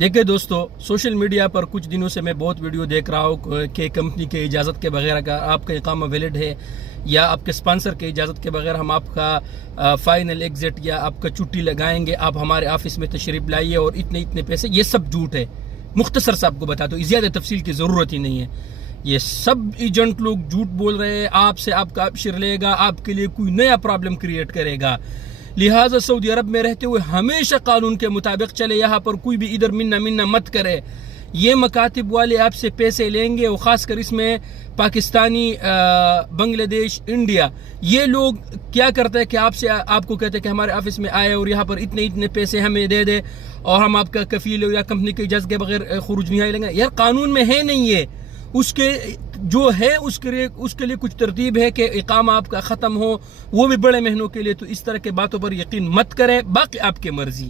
دیکھیں دوستو، social media پر کچھ دنوں سے میں بہت ویڈیو دیکھ رہا ہوں کہ کمپنی کے اجازت کے بغیر اگر آپ کا اقامہ ویلڈ ہے یا آپ کے سپانسر کے اجازت کے بغیر ہم آپ کا فائنل ایگزٹ یا آپ کا چھٹی لگائیں گے، آپ ہمارے آفس میں تشریف لائیے اور اتنے پیسے. یہ سب جھوٹ ہے. مختصر سے آپ کو بتا دو، زیادہ تفصیل کی ضرورت ہی نہیں ہے. یہ سب ایجنٹ لوگ جھوٹ بول رہے ہیں. آپ سے آپ کا ابشر لے گا، آپ کے لیے کوئی نیا پرابلم کریٹ کرے گا. لہٰذا سعودی عرب میں رہتے ہوئے ہمیشہ قانون کے مطابق چلے. یہاں پر کوئی بھی ادھر منا مت کرے. یہ مکاتب والے آپ سے پیسے لیں گے، اور خاص کر اس میں پاکستانی، بنگلہ دیش، انڈیا، یہ لوگ کیا کرتے ہیں کہ آپ کو کہتے ہیں کہ ہمارے آفس میں آئے اور یہاں پر اتنے پیسے ہمیں دے دے اور ہم آپ کا کفیل یا کمپنی کی اجازت کے بغیر خروج نہیں لیں گے. یار قانون میں ہے نہیں. یہ اس کے جو ہے اس کے لیے کچھ ترتیب ہے کہ اقامہ آپ کا ختم ہو، وہ بھی بڑے مہینوں کے لیے. تو اس طرح کے باتوں پر یقین مت کریں، باقی آپ کی مرضی.